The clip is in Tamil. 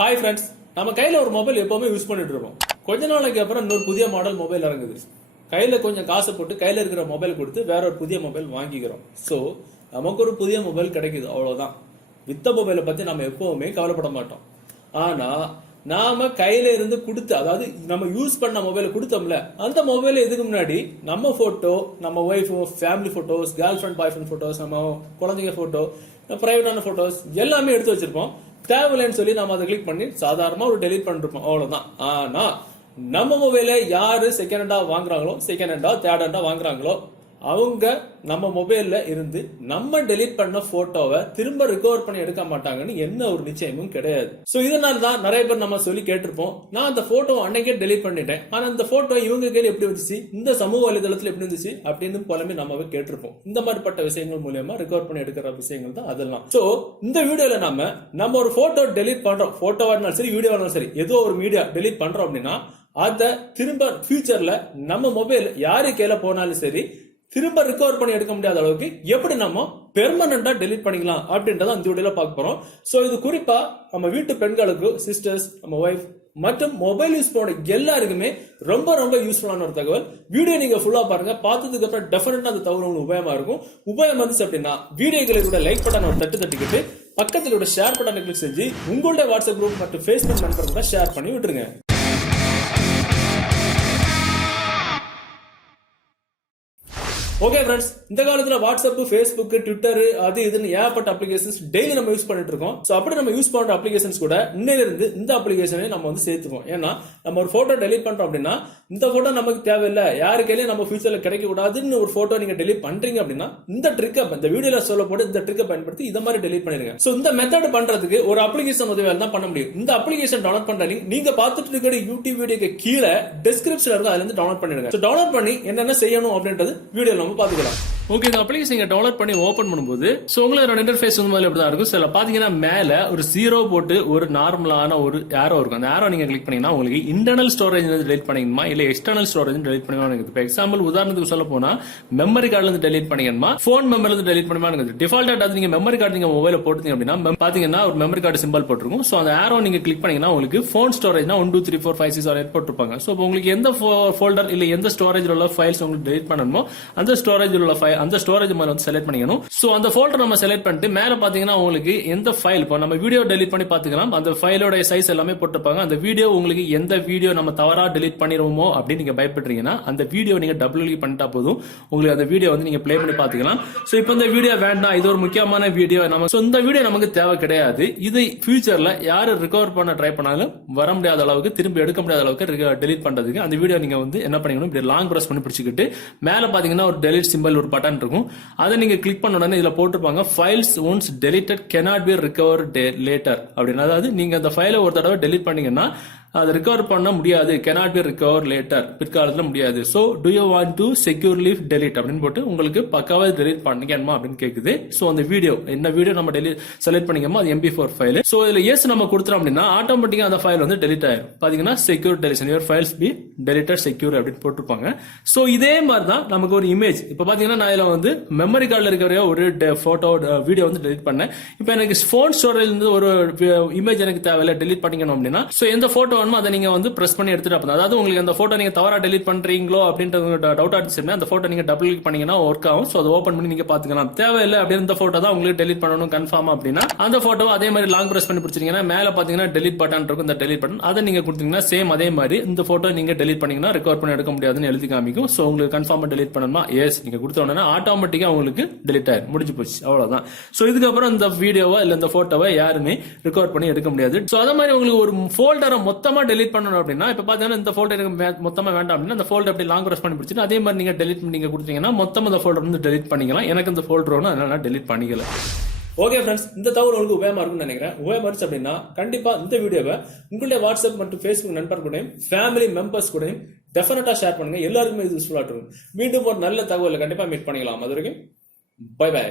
ஹாய் ஃப்ரெண்ட்ஸ், நம்ம கையில் ஒரு மொபைல் எப்போவுமே யூஸ் பண்ணிட்டு இருப்போம். கொஞ்ச நாளைக்கு அப்புறம் இன்னொரு புதிய மாடல் மொபைல் இறங்குது. கையில் கொஞ்சம் காசு போட்டு கையில் இருக்கிற மொபைல் கொடுத்து வேற ஒரு புதிய மொபைல் வாங்கிக்கிறோம். ஸோ நமக்கு ஒரு புதிய மொபைல் கிடைக்குது, அவ்வளோதான். வித்த மொபைலை பற்றி நம்ம எப்போவுமே கவலைப்பட மாட்டோம். ஆனால் நாம கையில இருந்து கொடுத்து, அதாவது நம்ம யூஸ் பண்ண மொபைலை கொடுத்தோம்ல, அந்த மொபைல் இதுக்கு முன்னாடி நம்ம போட்டோ, நம்ம wife family photos, girlfriend boyfriend photos, நம்ம குழந்தைங்க போட்டோ, பிரைவேட்டான போட்டோஸ் எல்லாமே எடுத்து வச்சிருப்போம். தேவையில்லைன்னு சொல்லி நம்ம அதை கிளிக் பண்ணி சாதாரணமா ஒரு டெலிட் பண்ணிருப்போம், அவ்வளவுதான். ஆனா நம்ம மொபைலை யாரு செகண்ட் ஹேண்டா வாங்குறாங்களோ, செகண்ட் ஹேண்டா தேர்ட் ஹேண்டா வாங்குறாங்களோ, அவங்க நம்ம மொபைல்ல இருந்து நம்ம டெலிட் பண்ண போட்டோவை திரும்ப ரிகவர் பண்ணி எடுக்க மாட்டாங்கன்னு என்ன ஒரு நிச்சயமும் கிடையாது. சோ இதனால தான் நிறைய பேர் நம்ம சொல்லி கேட்டிருப்போம், நான் அந்த போட்டோ அன்னைக்கே டெலிட் பண்ணிட்டேன், ஆனா அந்த போட்டோ இவங்க கையில எப்படி வந்துச்சு, இந்த சமூக வலைதளத்துல எப்படி இருந்துச்சு அப்படின்னு புலம்பி நம்ம கேட்டிருப்போம். இந்த மாதிரிப்பட்ட விஷயங்கள் மூலமா ரிகவர் பண்ணி எடுக்கிற விஷயங்கள் தான் அதெல்லாம். சோ இந்த வீடியோல நம்ம ஒரு போட்டோ டெலிட் பண்றோம், போட்டோவா இருந்தாலும் சரி, வீடியோவா இருந்தாலும் சரி, ஏதோ ஒரு மீடியா டெலிட் பண்றோம் அப்படின்னா அதை திரும்ப ஃபியூச்சர்ல நம்ம மொபைல் யாரு கையில போனாலும் சரி திரும்ப ரிகவர் பண்ணி எடுக்க முடியாத அளவுக்கு எப்படி நம்ம பெர்மனண்டா டெலிட் பண்ணிக்கலாம் அப்படின்றத இந்த வீடியோல பார்க்க போறோம். சோ இது குறிப்பா நம்ம வீட்டு பெண்களுக்கு, சிஸ்டர்ஸ், நம்ம ஒய்ஃப் மற்றும் மொபைல் யூஸ் பண்ண எல்லாருக்குமே ரொம்ப ரொம்ப யூஸ்ஃபுல்லான ஒரு தகவல். வீடியோ நீங்க ஃபுல்லா பாருங்க, பார்த்ததுக்கு அப்புறம் டெஃபினட்டா அந்த தகவல் உங்களுக்கு உபயோகமா இருக்கும். உபயோகம் வந்துச்சு அப்படின்னா வீடியோக்களை கூட லைக் பட்டன் ஒரு தட்டிக்கிட்டு பக்கத்தில் ஷேர் பட்டனை கிளிக் செஞ்சு உங்களுடைய வாட்ஸ்அப் குரூப் மற்றும் ஃபேஸ்புக் நண்பர்கள் ஷேர் பண்ணி விட்டுருங்க. ஓகே ஃப்ரெண்ட்ஸ், இந்த காலத்துல வாட்ஸ்அப், ஃபேஸ்புக், ட்விட்டர், அது இதுன்னு ஏகப்பட்ட அப்ளிகேஷன்ஸ் டெய்லி நம்ம யூஸ் பண்ணிட்டு இருக்கோம். சோ அப்படி நம்ம யூஸ் பண்ற அப்ளிகேஷன்ஸ் கூட இன்னையில இருந்து இந்த அப்ளிகேஷனை நம்ம வந்து சேர்த்துக்கோம். ஏன்னா நம்ம ஒரு போட்டோ டெலிட் பண்றோம் அப்படின்னா இந்த போட்டோ நமக்கு தேவையில்லை, யாரு கையிலயும் நம்ம ஃபியூச்சர்ல கிடைக்க கூடாதுன்னு ஒரு போட்டோ நீங்க டெலிட் பண்றீங்க அப்படின்னா இந்த ட்ரிக்கை, இந்த வீடியோல சொல்ல போட்டு இந்த ட்ரிக்கை பயன்படுத்தி இந்த மாதிரி டெலிட் பண்ணிருங்க. சோ இந்த மெத்தட் பண்றதுக்கு ஒரு அப்ளிகேஷன் உதவியால தான் பண்ண முடியும். இந்த அப்ளிகேஷன் டவுன்லோட் பண்ற லிங்க் நீங்க பார்த்துட்டு இருக்கிற யூடியூப் வீடியோக்கு கீழே டிஸ்கிரிப்ஷன்ல இருக்கு, அதுல இருந்து டவுன்லோட் பண்ணிடுங்க. சோ டவுன்லோட் பண்ணி என்னென்ன செய்யணும் அப்படின்றது வீடியோல நம்ம பாத்துக்கலாம். ஓகே, இந்த அப்ளிகேஷன் நீங்க டவுன்லோட் பண்ணி ஓபன் பண்ணும்போது உங்களுக்கு இன்டர்ஃபேஸ் வந்து மாதிரி இப்படி தான் இருக்கும். சில பாத்தீங்கன்னா மேல ஒரு 0 போட்டு ஒரு நார்மலான ஒரு ஏரோ இருக்கும். அந்த ஏரோ நீங்க கிளிக் பண்ணீங்கன்னா உங்களுக்கு இன்டர்னல் ஸ்டோரேஜ் டெலிட் பண்ணிக்கணுமா இல்ல எக்ஸ்டர்னல் ஸ்டோரேஜ் டெலிட் பண்ணிக்கணுமா. இப்போ எக்ஸாம்பிள் உதாரணத்துக்கு சொல்ல போனா மெமரி கார்டுல இருந்து டெலிட் பண்ணிக்கணுமா, போன் மெமரில இருந்து டெலிட் பண்ணுமா. டிஃபால்ட்டா நீங்க மெமரி கார்டு நீங்க மொபைல போட்டீங்க அப்படின்னா பாத்தீங்கன்னா ஒரு மெமரி கார்டு சிம்பிள் போட்டிருக்கும். சோ அந்த ஏரோ நீங்க கிளிக் பண்ணீங்கன்னா உங்களுக்கு போன் ஸ்டோரேஜ்னா 1 2 3 4 5 6 7 போட்டிருப்பாங்க. சோ உங்களுக்கு எந்த ஃபோல்டர் இல்ல எந்த ஸ்டோரேஜ்ல உள்ள ஃபைல்ஸ் உங்களுக்கு டெலிட் பண்ணணுமோ அந்த ஸ்டோரேஜ்ல உள்ள ஃபைல், அந்த ஸ்டோரேஜ் மாதிரி செலக்ட் பண்ணிக்கணும். சோ அந்த ஃபோல்டர் நம்ம செலக்ட் பண்ணிட்டு மேல பாத்தீங்கன்னா உங்களுக்கு எந்த ஃபைல், இப்போ நம்ம வீடியோ டெலிட் பண்ணி பாத்துக்கலாம், அந்த ஃபைலோட சைஸ் எல்லாமே போட்டுப்பாங்க. அந்த வீடியோ உங்களுக்கு எந்த வீடியோ நம்ம தவறா டெலிட் பண்ணிடுவோமோ அப்படின்னு நீங்க பயப்படுறீங்கன்னா அந்த வீடியோ நீங்க டபுள் கிளிக் பண்ணிட்டா போதும், உங்களுக்கு அந்த வீடியோ வந்து நீங்க ப்ளே பண்ணி பாத்துக்கலாம். சோ இப்போ இந்த வீடியோ வேண்டாம், இது ஒரு முக்கியமான வீடியோ, நம்ம இந்த வீடியோ நமக்கு தேவை கிடையாது, இது ஃபியூச்சர்ல யாரு ரிகவர் பண்ண ட்ரை பண்ணாலும் வர முடியாத அளவுக்கு, திரும்பி எடுக்க முடியாத அளவுக்கு டெலிட் பண்றதுக்கு அந்த வீடியோ நீங்க வந்து என்ன பண்ணிக்கணும், இப்படி லாங் பிரஸ் பண்ணி பிடிச்சிக்கிட்டு மேல பாத்தீங்கன்னா ஒரு டெலிட் சிம்பிள் ஒரு பட்டன் இருக்கும், அதை நீங்க கிளிக் பண்ண உடனே இதுல போட்டிருப்பாங்க files once deleted cannot be recovered later அப்படின்னு. அதாவது நீங்க அந்த ஃபைலை ஒரு தடவை டெலிட் பண்ணீங்கன்னா அதை ரிகவர் பண்ண முடியாது, cannot be recovered later, பிற்காலத்துல முடியாது. So do you want to securely delete அப்படின்னு போட்டு உங்களுக்கு பக்காவா டெலிட் பண்ணிக்கணுமா அப்படின்னு கேக்குது. சோ அந்த வீடியோ என்ன வீடியோ நம்ம டெலிட் செலக்ட் பண்ணிக்கோமோ அது MP4 ஃபைல். சோ இதுல எஸ் நம்ம கொடுத்துறோம் அப்படின்னா ஆட்டோமேட்டிக்கா அந்த ஃபைல் வந்து டெலிட் ஆயிடும். பாத்தீங்கன்னா secure deletion, your files be deleted secure அப்படின்னு போட்டிருப்பாங்க. சோ இதே மாதிரி தான் நமக்கு ஒரு இமேஜ், இப்ப பாத்தீங்கன்னா நான் இதுல வந்து மெமரி கார்டுல இருக்கிற ஒரு போட்டோ வீடியோ வந்து டெலிட் பண்ணேன். இப்போ எனக்கு போன் ஸ்டோரேஜ்ல இருந்து ஒரு இமேஜ் எனக்கு தேவையில்லை, டெலிட் பண்ணிக்கணும் அப்படின்னா சோ எந்த போட்டோ அதை நீங்க வந்து பிரஸ் பண்ணி எடுத்துட்டு, அதாவது உங்களுக்கு அந்த போட்டோ நீங்க தவறா டெலிட் பண்றீங்களோ அப்படின்றது டவுட் ஆச்சுன்னா அந்த போட்டோ நீங்க டபுள் கிளிக் பண்ணீங்கன்னா ஒர்க் ஆகும். சோ அதை ஓபன் பண்ணி நீங்க பாத்துக்கலாம். தேவையில்லை அப்படின்னு இந்த போட்டோ தான் உங்களுக்கு டெலிட் பண்ணணும் கன்ஃபார்ம் அப்படின்னா அந்த போட்டோ அதே மாதிரி லாங் பிரஸ் பண்ணி பிடிச்சிங்கன்னா மேல பாத்தீங்கன்னா டெலிட் பட்டன் இருக்கும், இந்த டெலிட் பட்டன் அதை நீங்க கொடுத்தீங்கன்னா சேம் அதே மாதிரி இந்த போட்டோ நீங்க டெலிட் பண்ணீங்கன்னா ரிகவர் பண்ணி எடுக்க முடியாதுன்னு எழுதி காமிக்கும். சோ உங்களுக்கு கன்ஃபார்மா டெலிட் பண்ணணுமா, எஸ் நீங்க கொடுத்த உடனே ஆட்டோமேட்டிக்கா உங்களுக்கு டெலிட் ஆயிடும், முடிஞ்சு போச்சு, அவ்வளவுதான். சோ இதுக்கப்புறம் இந்த வீடியோவா இல்ல இந்த போட்டோவை யாருமே ரிகவர் பண்ணி எடுக்க முடியாது. சோ அதே மாதிரி உங்களுக்கு ஒரு ஃபோல்டரை மொத்தமா டெலிட் பண்ணணும் அப்படின்னா இப்ப பாத்தீங்கன்னா இந்த ஃபோல்டர் எனக்கு மொத்தமா வேண்டாம் அப்படின்னா அந்த ஃபோல்டர் அப்படி லாங் பிரஸ் பண்ணி பிடிச்சிட்டு அதே மாதிரி நீங்க டெலிட் நீங்க கொடுத்தீங்கன்னா மொத்தமா அந்த ஃபோல்டர் வந்து டெலிட் பண்ணிக்கலாம். எனக்கு இந்த ஃபோல்டர் வேணும், அதனால நான் டெலிட் பண்ணிக்கல. ஓகே ஃப்ரெண்ட்ஸ், இந்த தகவல் உங்களுக்கு உபயோகமா இருக்கும்னு நினைக்கிறேன். உபயோகமா இருந்துச்சு அப்படின்னா கண்டிப்பா இந்த வீடியோவை உங்களுடைய வாட்ஸ்அப் மற்றும் ஃபேஸ்புக் நண்பர் கூடயும் ஃபேமிலி மெம்பர்ஸ் கூடயும் டெஃபினட்டா ஷேர் பண்ணுங்க. எல்லாருக்குமே இது யூஸ்ஃபுல்லா இருக்கும். மீண்டும் ஒரு நல்ல தகவலை கண்டிப்பா மீட் பண்ணிக்கலாம். அது வரைக்கும் பை பை.